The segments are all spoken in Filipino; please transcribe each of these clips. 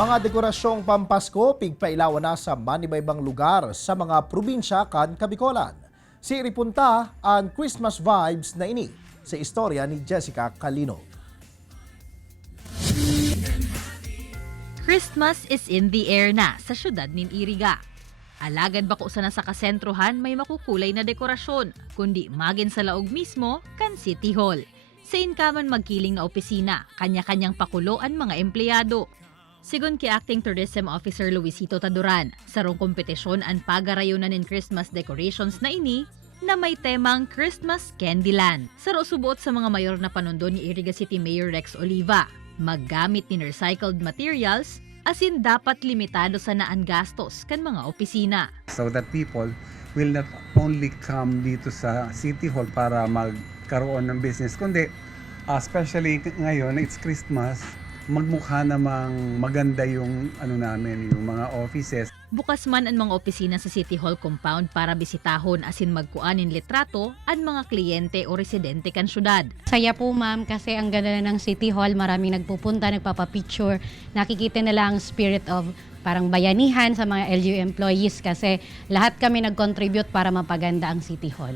Mga dekorasyong pampasko pigpailawan na sa manibaybang lugar sa mga probinsya kan Kabikolan. Si Ripunta ang Christmas vibes na ini sa istorya ni Jessica Calino. Christmas is in the air na sa syudad nin Iriga. Alagad bako sa nasa kasentrohan may makukulay na dekorasyon, kundi magin sa laog mismo kan City Hall. Sa inkaman magkiling na opisina, kanya-kanyang pakulo ang mga empleyado. Sigon ki Acting Tourism Officer Luisito Taduran, sarong kompetisyon ang pagarayunan ng Christmas decorations na ini na may temang Christmas Candyland. Saro subuot sa mga mayor na panundo ni Iriga City Mayor Rex Oliva, maggamit ni recycled materials, asin dapat limitado sa naan gastos kan mga opisina. So that people will not only come dito sa City Hall para magkaroon ng business, kundi especially ngayon, it's Christmas, magmukha namang maganda yung namin, yung mga offices. Bukas man ang mga opisina sa City Hall compound para bisitahon asin magkuanin litrato ang mga kliyente o residente kan syudad. Saya po ma'am kasi ang ganda na ng City Hall, maraming nagpupunta, nagpapapicture, nakikita nila ang spirit of parang bayanihan sa mga LGU employees kasi lahat kami nag-contribute para mapaganda ang City Hall.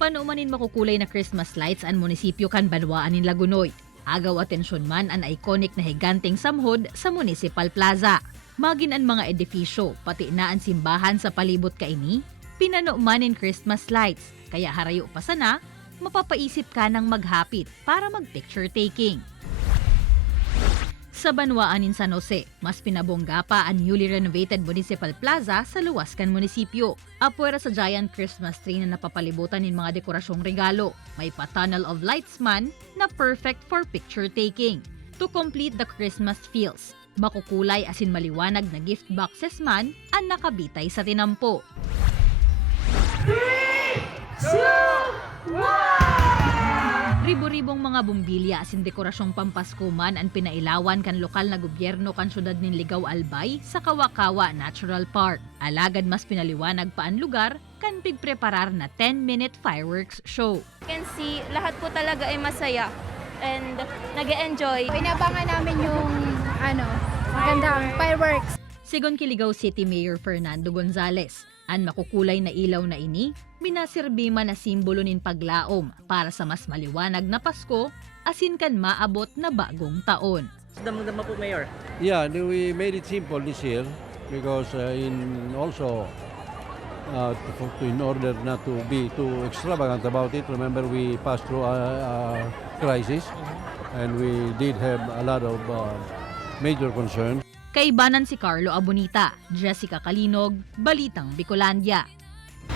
Panumanin makukulay na Christmas lights ang munisipyo kan Banwaan in Lagunoy. Agaw atensyon man ang iconic na higanting samhod sa Municipal Plaza. Magin ang mga edifisyo, pati na ang simbahan sa palibot kaini, pinano man in Christmas lights. Kaya harayo pa sana, mapapaisip ka ng maghapit para mag-picture taking. Sa Banwaan in San Jose, mas pinabongga pa ang newly renovated Municipal Plaza sa Luwascan Munisipyo. Apuera sa giant Christmas tree na napapalibutan ng mga dekorasyong regalo. May pa-tunnel of lights man na perfect for picture taking. To complete the Christmas feels, makukulay asin maliwanag na gift boxes man ang nakabitay sa tinampo. 3, 2, 1! Ribo-ribong mga bumbilya asin dekorasyong pampasko man ang pinailawan kan lokal na gobyerno kan syudad nin Ligaw Albay sa Kawakawa Natural Park. Alagad mas pinaliwanag pa ang lugar kan pigpreparar na 10-minute fireworks show. You can see lahat po talaga ay masaya and nag-enjoy. Inabangan namin yung magandang fireworks. Sigon ki Ligaw City Mayor Fernando Gonzales, ang makukulay na ilaw na ini, binasirbi man na simbolo nin paglaom para sa mas maliwanag na Pasko, asin kan maabot na bagong taon. Damang-dama po, Mayor. Yeah, we made it simple this year because in order not to be too extravagant about it. Remember, we passed through a crisis and we did have a lot of major concerns. Kaibanan si Carlo Abonita, Jessica Calinog, Balitang Bicolandia.